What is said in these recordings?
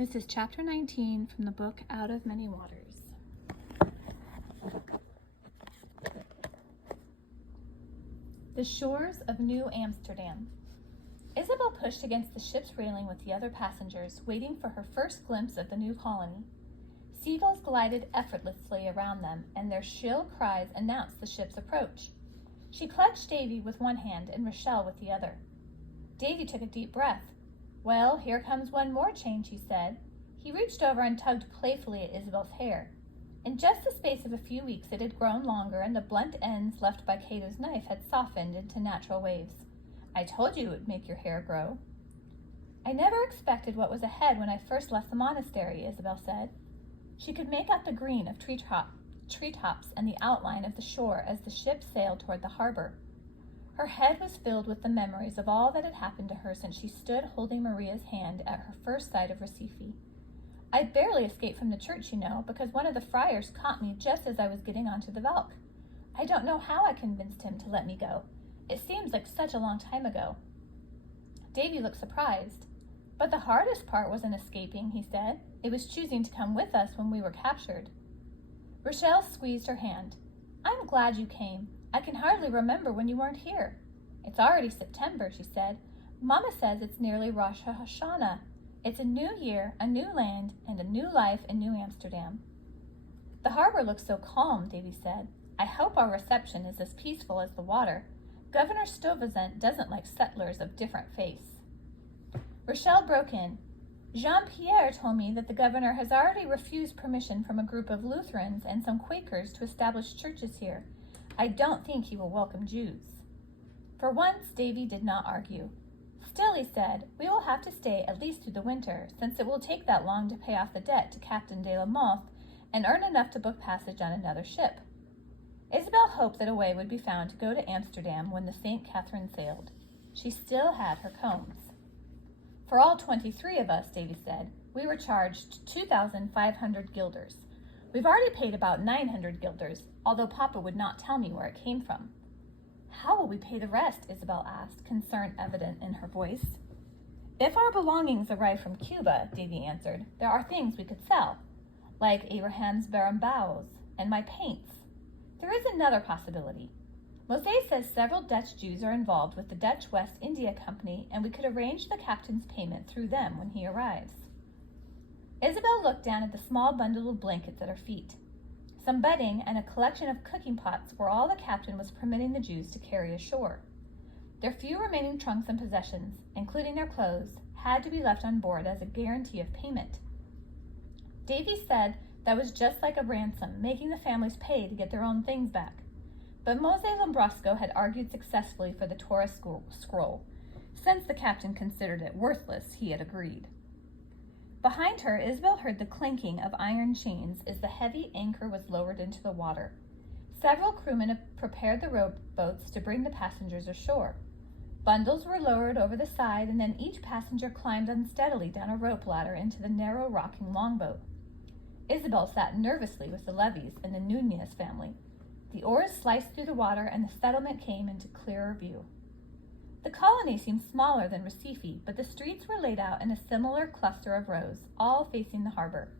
This is chapter 19 from the book Out of Many Waters. The shores of New Amsterdam. Isabel pushed against the ship's railing with the other passengers, waiting for her first glimpse of the new colony. Seagulls glided effortlessly around them, and their shrill cries announced the ship's approach. She clutched Davy with one hand and Rochelle with the other. Davy took a deep breath. "Well, here comes one more change," he said. He reached over and tugged playfully at Isabel's hair. In just the space of a few weeks, it had grown longer, and the blunt ends left by Cato's knife had softened into natural waves. "I told you it would make your hair grow." "I never expected what was ahead when I first left the monastery," Isabel said. She could make out the green of treetops and the outline of the shore as the ship sailed toward the harbor. Her head was filled with the memories of all that had happened to her since she stood holding Maria's hand at her first sight of Recife. "I barely escaped from the church, you know, because one of the friars caught me just as I was getting onto the Velk. I don't know how I convinced him to let me go. It seems like such a long time ago." Davy looked surprised. "But the hardest part wasn't escaping," he said. "It was choosing to come with us when we were captured." Rochelle squeezed her hand. "I'm glad you came. I can hardly remember when you weren't here." "It's already September," she said. "Mama says it's nearly Rosh Hashanah. It's a new year, a new land, and a new life in New Amsterdam." "The harbor looks so calm," Davy said. "I hope our reception is as peaceful as the water. Governor Stuyvesant doesn't like settlers of different faiths." Rochelle broke in. "Jean-Pierre told me that the governor has already refused permission from a group of Lutherans and some Quakers to establish churches here. I don't think he will welcome Jews." For once, Davy did not argue. "Still," he said, "we will have to stay at least through the winter, since it will take that long to pay off the debt to Captain de la Mothe and earn enough to book passage on another ship." Isabel hoped that a way would be found to go to Amsterdam when the St. Catherine sailed. She still had her combs. "For all 23 of us," Davy said, "we were charged 2,500 guilders. We've already paid about 900 guilders, although Papa would not tell me where it came from." "How will we pay the rest?" Isabel asked, concern evident in her voice. "If our belongings arrive from Cuba," Davy answered, "there are things we could sell, like Abraham's berimbau's and my paints. There is another possibility. Mosé says several Dutch Jews are involved with the Dutch West India Company, and we could arrange the captain's payment through them when he arrives." Isabel looked down at the small bundle of blankets at her feet. Some bedding and a collection of cooking pots were all the captain was permitting the Jews to carry ashore. Their few remaining trunks and possessions, including their clothes, had to be left on board as a guarantee of payment. Davy said that was just like a ransom, making the families pay to get their own things back. But Mosé Lambrosco had argued successfully for the Torah scroll. Since the captain considered it worthless, he had agreed. Behind her, Isabel heard the clanking of iron chains as the heavy anchor was lowered into the water. Several crewmen had prepared the rowboats to bring the passengers ashore. Bundles were lowered over the side, and then each passenger climbed unsteadily down a rope ladder into the narrow, rocking longboat. Isabel sat nervously with the Levies and the Nunez family. The oars sliced through the water, and the settlement came into clearer view. The colony seemed smaller than Recife, but the streets were laid out in a similar cluster of rows, all facing the harbor.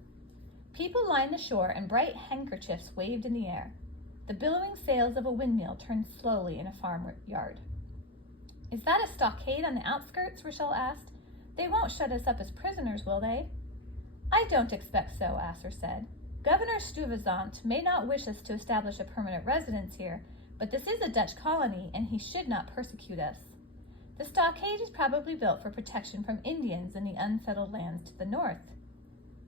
People lined the shore, and bright handkerchiefs waved in the air. The billowing sails of a windmill turned slowly in a farmyard. "Is that a stockade on the outskirts?" Rochelle asked. "They won't shut us up as prisoners, will they?" "I don't expect so," Asser said. "Governor Stuyvesant may not wish us to establish a permanent residence here, but this is a Dutch colony, and he should not persecute us. The stockade is probably built for protection from Indians in the unsettled lands to the north."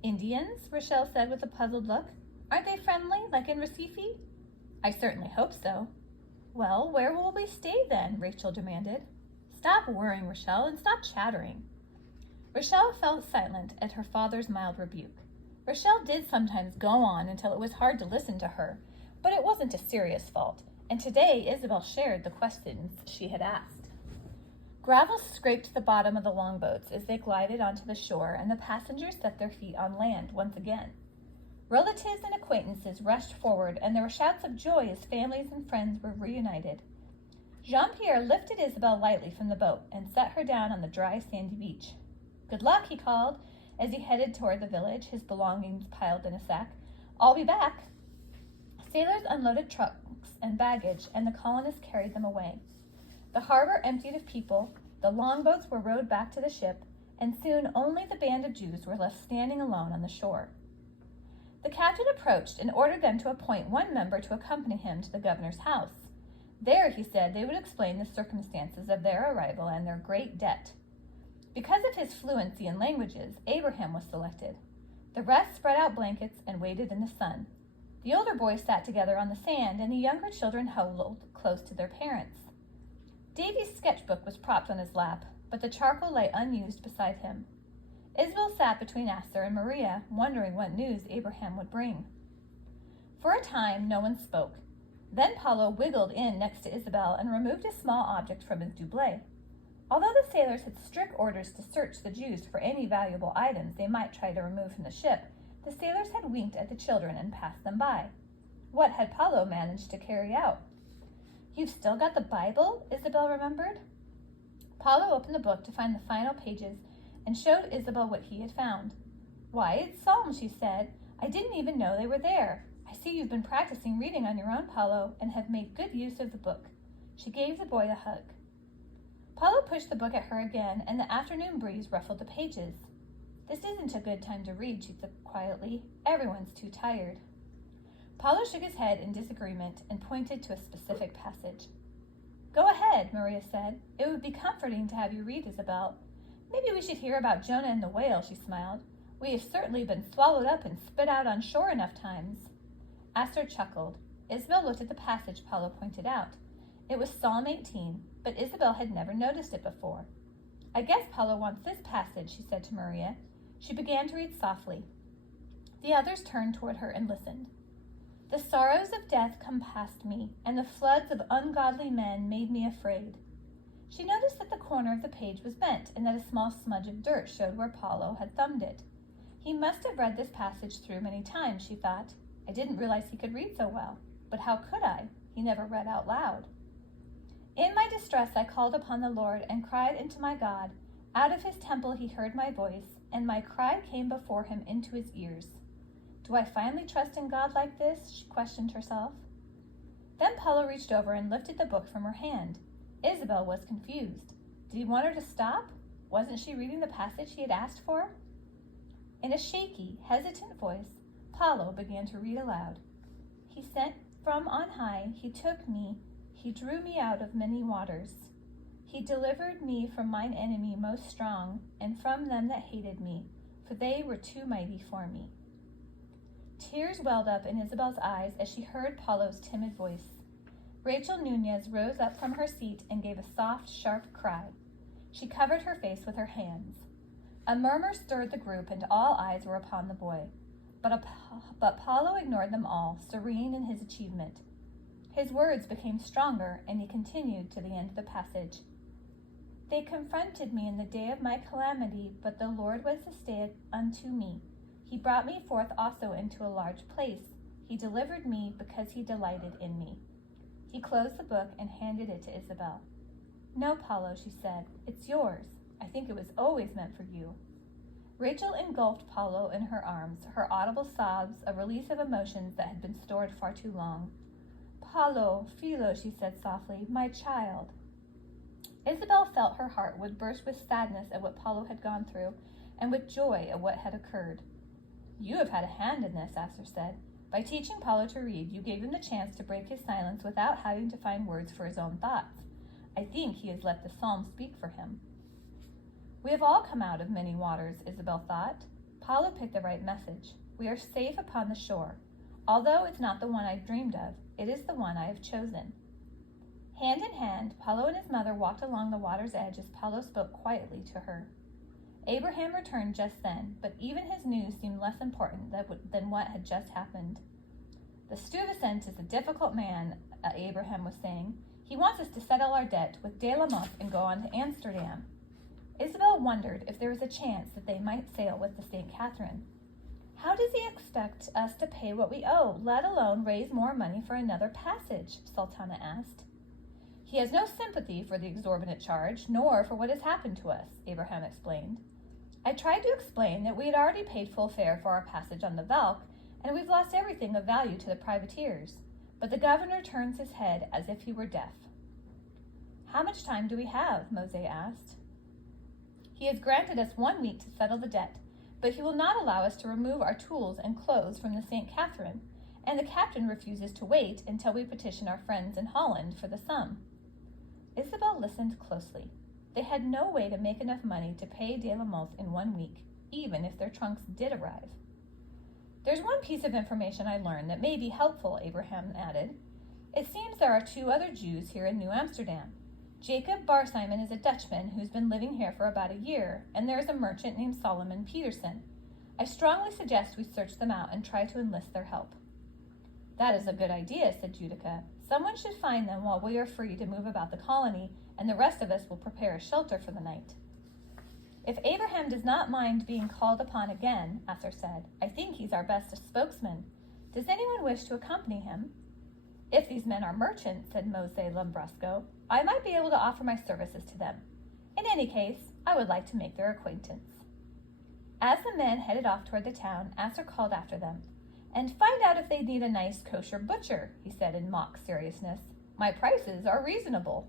"Indians?" Rochelle said with a puzzled look. "Aren't they friendly, like in Recife?" "I certainly hope so." "Well, where will we stay then?" Rachel demanded. "Stop worrying, Rochelle, and stop chattering." Rochelle felt silent at her father's mild rebuke. Rochelle did sometimes go on until it was hard to listen to her, but it wasn't a serious fault, and today Isabel shared the questions she had asked. Gravel scraped the bottom of the longboats as they glided onto the shore, and the passengers set their feet on land once again. Relatives and acquaintances rushed forward, and there were shouts of joy as families and friends were reunited. Jean-Pierre lifted Isabel lightly from the boat and set her down on the dry, sandy beach. "Good luck," he called, as he headed toward the village, his belongings piled in a sack. "I'll be back." Sailors unloaded trucks and baggage, and the colonists carried them away. The harbor emptied of people, the longboats were rowed back to the ship, and soon only the band of Jews were left standing alone on the shore. The captain approached and ordered them to appoint one member to accompany him to the governor's house. There, he said, they would explain the circumstances of their arrival and their great debt. Because of his fluency in languages, Abraham was selected. The rest spread out blankets and waited in the sun. The older boys sat together on the sand, and the younger children huddled close to their parents. Davy's sketchbook was propped on his lap, but the charcoal lay unused beside him. Isabel sat between Astor and Maria, wondering what news Abraham would bring. For a time, no one spoke. Then Paulo wiggled in next to Isabel and removed a small object from his doublet. Although the sailors had strict orders to search the Jews for any valuable items they might try to remove from the ship, the sailors had winked at the children and passed them by. What had Paulo managed to carry out? "You've still got the Bible?" Isabel remembered. Paulo opened the book to find the final pages and showed Isabel what he had found. "Why, it's Psalms," she said. "I didn't even know they were there. I see you've been practicing reading on your own, Paulo, and have made good use of the book." She gave the boy a hug. Paulo pushed the book at her again, and the afternoon breeze ruffled the pages. "This isn't a good time to read," she said quietly. "Everyone's too tired." Paulo shook his head in disagreement and pointed to a specific passage. "Go ahead," Maria said. "It would be comforting to have you read, Isabel. Maybe we should hear about Jonah and the whale," she smiled. "We have certainly been swallowed up and spit out on shore enough times." Astor chuckled. Isabel looked at the passage Paulo pointed out. It was Psalm 18, but Isabel had never noticed it before. "I guess Paulo wants this passage," she said to Maria. She began to read softly. The others turned toward her and listened. "The sorrows of death compassed me, and the floods of ungodly men made me afraid." She noticed that the corner of the page was bent and that a small smudge of dirt showed where Paulo had thumbed it. He must have read this passage through many times, she thought. I didn't realize he could read so well. But how could I? He never read out loud. "In my distress I called upon the Lord and cried into my God. Out of his temple he heard my voice, and my cry came before him into his ears." Do I finally trust in God like this? She questioned herself. Then Paulo reached over and lifted the book from her hand. Isabel was confused. Did he want her to stop? Wasn't she reading the passage he had asked for? In a shaky, hesitant voice, Paulo began to read aloud. "He sent from on high, he took me, he drew me out of many waters. He delivered me from mine enemy most strong, and from them that hated me, for they were too mighty for me." Tears welled up in Isabel's eyes as she heard Paulo's timid voice. Rachel Nunez rose up from her seat and gave a soft, sharp cry. She covered her face with her hands. A murmur stirred the group, and all eyes were upon the boy. But Paulo ignored them all, serene in his achievement. His words became stronger, and he continued to the end of the passage. "They confronted me in the day of my calamity, but the Lord was a stay unto me. He brought me forth also into a large place. He delivered me because he delighted in me." He closed the book and handed it to Isabel. "No, Paulo," she said. "It's yours. I think it was always meant for you." Rachel engulfed Paulo in her arms, her audible sobs a release of emotions that had been stored far too long. "Paulo, Philo," she said softly, "my child." Isabel felt her heart would burst with sadness at what Paulo had gone through and with joy at what had occurred. "You have had a hand in this," Astor said. "By teaching Paulo to read, you gave him the chance to break his silence without having to find words for his own thoughts. I think he has let the Psalms speak for him." We have all come out of many waters, Isabel thought. Paulo picked the right message. We are safe upon the shore. Although it's not the one I've dreamed of, it is the one I have chosen. Hand in hand, Paulo and his mother walked along the water's edge as Paulo spoke quietly to her. Abraham returned just then, but even his news seemed less important than what had just happened. "The Stuyvesant is a difficult man," Abraham was saying. "He wants us to settle our debt with De La Motte and go on to Amsterdam." Isabel wondered if there was a chance that they might sail with the St. Catherine. "How does he expect us to pay what we owe, let alone raise more money for another passage?" Sultana asked. "He has no sympathy for the exorbitant charge, nor for what has happened to us," Abraham explained. I tried to explain that we had already paid full fare for our passage on the Valk, and we've lost everything of value to the privateers, but the governor turns his head as if he were deaf. How much time do we have? Mose asked. He has granted us 1 week to settle the debt, but he will not allow us to remove our tools and clothes from the St. Catherine, and the captain refuses to wait until we petition our friends in Holland for the sum. Isabel listened closely. They had no way to make enough money to pay de la Motte in 1 week, even if their trunks did arrive. There's one piece of information I learned that may be helpful, Abraham added. It seems there are 2 other Jews here in New Amsterdam. Jacob Barsimon is a Dutchman who's been living here for about a year, and there is a merchant named Solomon Peterson. I strongly suggest we search them out and try to enlist their help. That is a good idea, said Judica. Someone should find them while we are free to move about the colony, and the rest of us will prepare a shelter for the night. If Abraham does not mind being called upon again, Asser said, I think he's our best spokesman. Does anyone wish to accompany him? If these men are merchants, said Mose Lambrusco, I might be able to offer my services to them. In any case, I would like to make their acquaintance. As the men headed off toward the town, Asser called after them. And find out if they need a nice kosher butcher, he said in mock seriousness. My prices are reasonable.